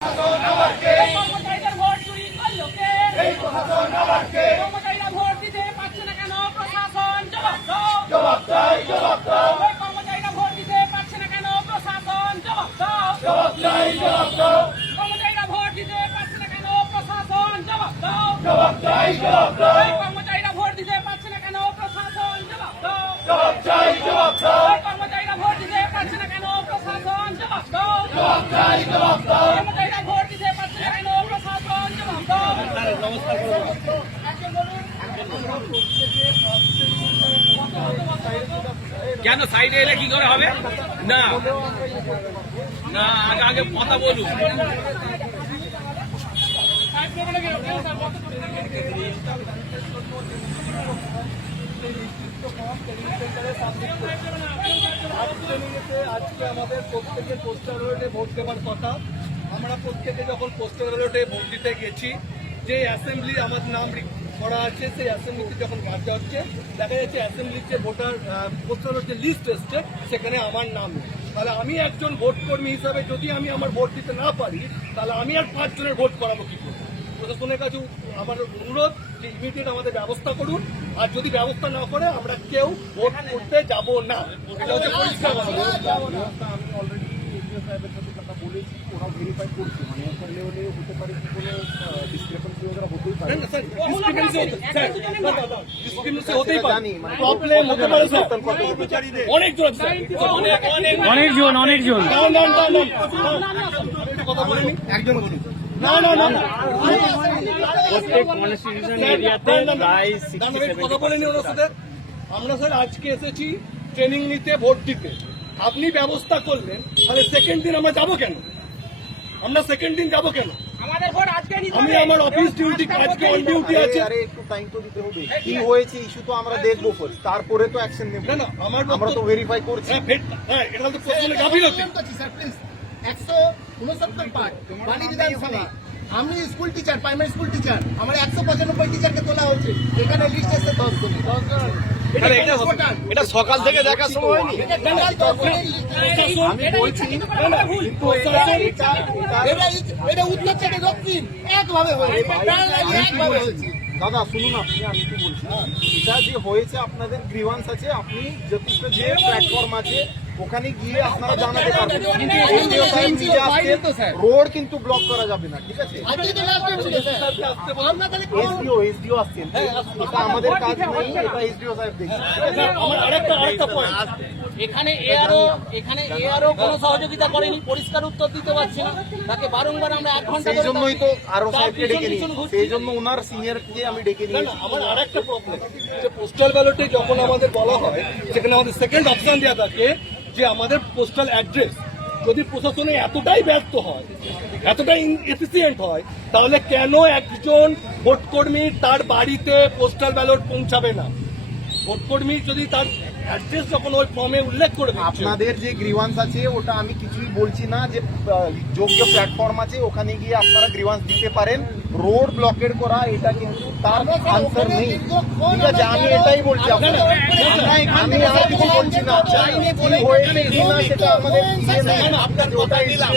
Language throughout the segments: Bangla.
কর্মচারীদের ভোট চুরি করলো কে? কর্মচারীরা ভোট দিতে পারছে না কেন? প্রশাসন জবাব দাও। কর্মচারীরা ভোট দিতে পারছে না কেন? প্রশাসন জবাব দাও। কর্মচারীরা ভোট দিতে পারছে না কেন? প্রশাসন জবাব দাও। কর্মচারীরা ভোট দিতে পারছে না কেন? প্রশাসন জবাব দাও। কর্মচারীরা ভোট দিতে পারছে না কেন? প্রশাসন জবাব দাও। কর্মচারীরা ভোট দিতে পারছে না কেন? প্রশাসন জবাব দাও। কেন সাইডে এলে কি করে হবে? না না, আগে আগে কথা বলুন। আজকে আমাদের প্রত্যেকের পোস্টাল ব্যালটে ভোট দেওয়ার কথা। আমরা প্রত্যেকে যখন পোস্টাল ব্যালটে ভোট দিতে গেছি, যে অ্যাসেম্বলি আমার নাম করা আছে সেই অ্যাসেম্বলিতে যখন বাচ্চা হচ্ছে, দেখা যাচ্ছে অ্যাসেম্বলির যে ভোটার পোস্টাল যে লিস্ট এসছে সেখানে আমার নাম নেই। তাহলে আমি একজন ভোট কর্মী হিসাবে যদি আমি আমার ভোট দিতে না পারি, তাহলে আমি আর 5 জনের ভোট করাবো কি করবো? প্রশাসনের কাছে আমার অনুরোধ যে ইমিডিয়েট আমাদের ব্যবস্থা করুন, আর যদি ব্যবস্থা না করে আমরা কেউ ভোট করতে যাব না। এটা হচ্ছে পরিষ্কার কথা। আমি অলরেডি এসডিও সাহেবের সাথে কথা বলেছি, ওরা ভেরিফাই করছে, মানে একটা লেভেলে হতে পারে কি কোনো ডিসক্রিপেন্সি ওরা হতেই পারে। হতেই পারে, প্রবলেম হতে পারে স্যার। অনেকজন কথা বলিনি, একজন বলুন। না না না প্রত্যেক কনস্টিটিউশন এরিয়াতে প্রায় 67 কথা বলিনি ওনার সাথে। আমরা স্যার আজকে এসেছি ট্রেনিং নিতে, ভোট দিতে। আপনি ব্যবস্থা করলেন, তাহলে সেকেন্ড দিন আমরা যাবো কেন? আমরা সেকেন্ড দিন যাবো কেন? আমাদের ভোট আজকে নিতে আমি হবে। আমার অফিস ডিউটি আজকে অন ডিউটি আছে। আরে একটু টাইম তো দিতে হবে। কি হয়েছে ইস্যু তো আমরা দেখবো ফার্স্ট, তারপরে তো অ্যাকশন নেব। না না, আমরা তো ভেরিফাই করছি। হ্যাঁ, এটা তো প্রথমে গাফিলতি। 169 পার্ট বাণী বিধানসভা। আমি school teacher, primary school teacher, আমার 195 টিচারকে তোলা হচ্ছে। এখানে লিস্ট এসে 10 জন। এটা সকাল থেকে দেখার সময় হয়নি। আমি বলছি এটা উত্তর থেকে দক্ষিণ একভাবে হয়েছে, একভাবে হয়েছে। দাদা শুনুন, আমি কি বলছি, এটা যে হয়েছে আপনাদের গ্রিভান্স আছে, আপনি যথেষ্ট যে প্ল্যাটফর্ম আছে ওখানে গিয়ে আপনারা জানাতে পারবেন। রোড কিন্তু ব্লক করা যাবে না, ঠিক আছে? এসডিও আসছেন, এটা আমাদের কাজ নেই, এটা এসডিও সাহেব দেখছেন। আরেকটা পয়েন্ট, এখানে এআরও কোনো সহযোগিতা করেনি, পরিষ্কার উত্তর দিতে পারছি না তাকে। বারংবার আমরা 1 ঘন্টা সেই জন্যই তো আরো সাহেবকে ডেকে নিই, সেই জন্য ওনার সিনিয়রকে আমি ডেকে নিই। আমার আরেকটা প্রবলেম, যে পোস্টাল ব্যালটে যখন আমাদের বলা হয়, সেখানে আমাদের সেকেন্ড অপশন দেওয়া থাকে যে আমাদের পোস্টাল অ্যাড্রেস। যদি প্রশাসনে এতটাই ব্যর্থ হয়, এতটাই ইনএফিসিয়েন্ট হয়, তাহলে কেন একজন ভোটকর্মী তার বাড়িতে পোস্টাল ব্যালট পৌঁছাবে না? ভোটকর্মী যদি তার অ্যাড্রেস যখন ওই ফর্মে উল্লেখ করে দিচ্ছে। আপনাদের যে গ্রিভান্স আছে ওটা আমি কিছুই বলছি না, যে যোগ্য প্ল্যাটফর্ম আছে ওখানে গিয়ে আপনারা গ্রিভান্স দিতে পারেন। রোড ব্লকেড করা এটা কিন্তু তার আনসার নেই, ঠিক আছে? আমি এটাই বলছি আপনাদের, আমি আর কিছু বলছি না। কি হয়েছে কি না সেটা আমাদের আপনার কথা নিলাম,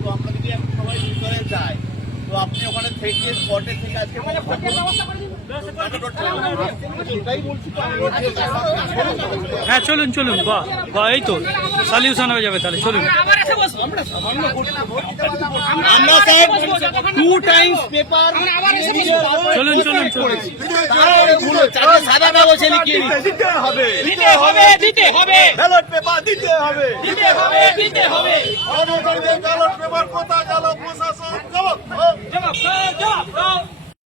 তো আমরা যদি এখন সবাই ভিতরে যাই, তো আপনি ওখানে থেকে স্পটে থেকে আজকে এটাই বলছি। হ্যাঁ চলুন চলুন, বা এই তো সলিউশন হয়ে যাবে তাহলে। চলুন আবার এসে বসবো। আমরা স্যার 2 টাইমস পেপার চলুন চলুন চলুন। সাদা কাগজে লিখিয়ে দিতে হবে, দিতে হবে, দিতে হবে, ব্যালট পেপার দিতে হবে, দিতে হবে, দিতে হবে। ব্যালট পেপার কোথায় গেল? প্রশাসন জবাব জবাব দাও, জবাব